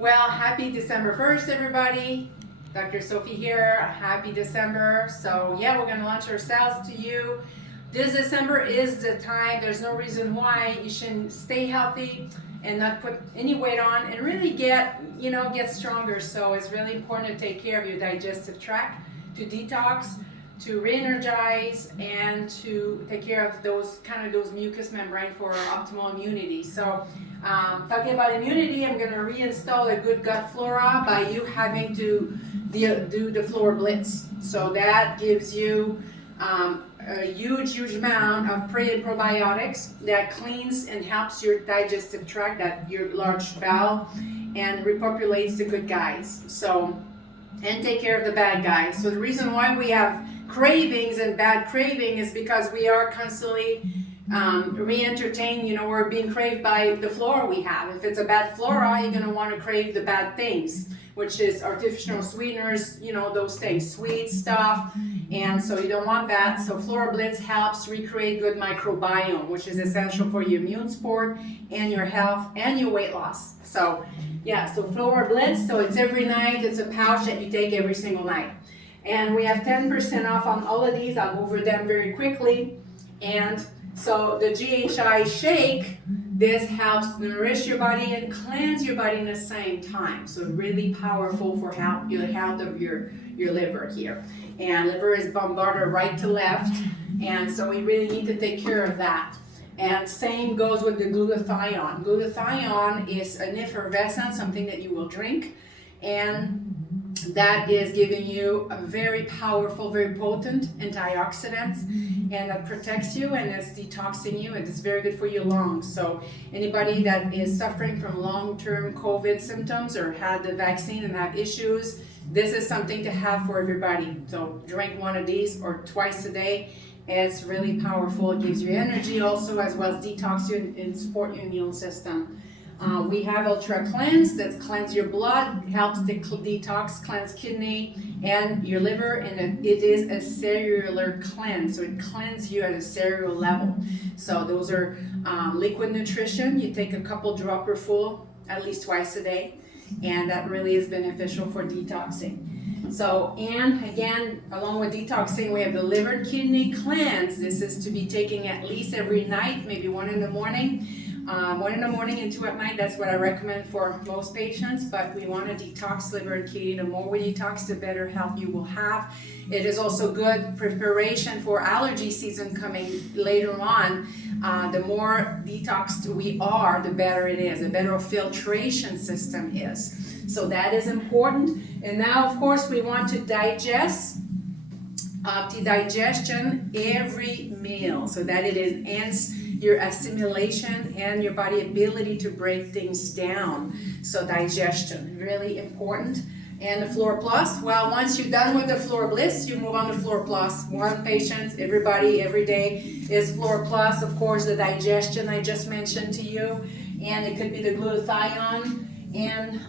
Well, happy December 1st, everybody. Dr. Sophie here. Happy December. So yeah, we're gonna launch ourselves to you. This December is the time. There's no reason why you shouldn't stay healthy and not put any weight on and really get stronger. So it's really important to take care of your digestive tract, to detox, to re-energize, and to take care of those mucous membrane for optimal immunity. So talking about immunity, I'm going to reinstall a good gut flora by you having to do the flora blitz. So that gives you a huge amount of pre and probiotics that cleans and helps your digestive tract, that your large bowel, and repopulates the good guys. So, and take care of the bad guys. So the reason why we have cravings and bad craving is because we are constantly re-entertained. We're being craved by the flora we have. If it's a bad flora, you're going to want to crave the bad things, which is artificial sweeteners, those things, sweet stuff. And so you don't want that. So Flora Blitz helps recreate good microbiome, which is essential for your immune support and your health and your weight loss. So yeah, so Flora Blitz, so it's every night. It's a pouch that you take every single night. And we have 10% off on all of these. I'll go over them very quickly. And so the GHI shake, this helps nourish your body and cleanse your body in the same time. So really powerful for your health of your liver here. And liver is bombarded right to left. And so we really need to take care of that. And same goes with the glutathione. Glutathione is an effervescent, something that you will drink. And that is giving you a very powerful, very potent antioxidant, and that protects you and it's detoxing you, and it's very good for your lungs. So anybody that is suffering from long-term COVID symptoms or had the vaccine and have issues, this is something to have for everybody. So drink one of these or twice a day. It's really powerful. It gives you energy also, as well as detox you and support your immune system. We have Ultra Cleanse that cleanses your blood, helps to detox, cleanse kidney and your liver, and it is a cellular cleanse, so it cleanses you at a cellular level. So those are liquid nutrition. You take a couple dropper full at least twice a day, and that really is beneficial for detoxing. So, and again, along with detoxing, we have the liver and kidney cleanse. This is to be taken at least every night, maybe one in the morning. One in the morning and two at night. That's what I recommend for most patients, but we want to detox liver and kidney. The more we detox, the better health you will have. It is also good preparation for allergy season coming later on. The more detoxed we are, the better it is, the better our filtration system is. So that is important. And now, of course, we want to digest. Digestion every meal, so that it enhances your assimilation and your body ability to break things down. So digestion, really important. And the Flora Plus, well, once you're done with the Flora Bliss, you move on to Flora Plus. One patient, everybody, every day is Flora Plus. Of course, the digestion I just mentioned to you, and it could be the glutathione. And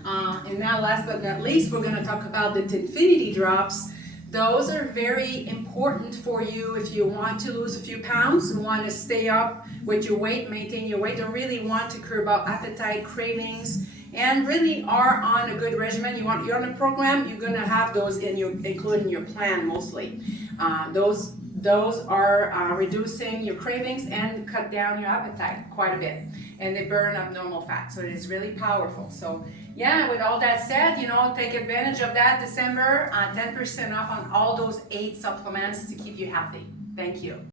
now, last but not least, we're going to talk about the Infinity Drops. Those are very important for you if you want to lose a few pounds and want to stay up with your weight, maintain your weight, or really want to curb out appetite, cravings, and really are on a good regimen. You're on a program, you're going to have those included in your plan mostly. Those are reducing your cravings and cut down your appetite quite a bit, and they burn up normal fat, so it is really powerful. So yeah, with all that said, take advantage of that December, 10% off on all those 8 supplements to keep you healthy. Thank you.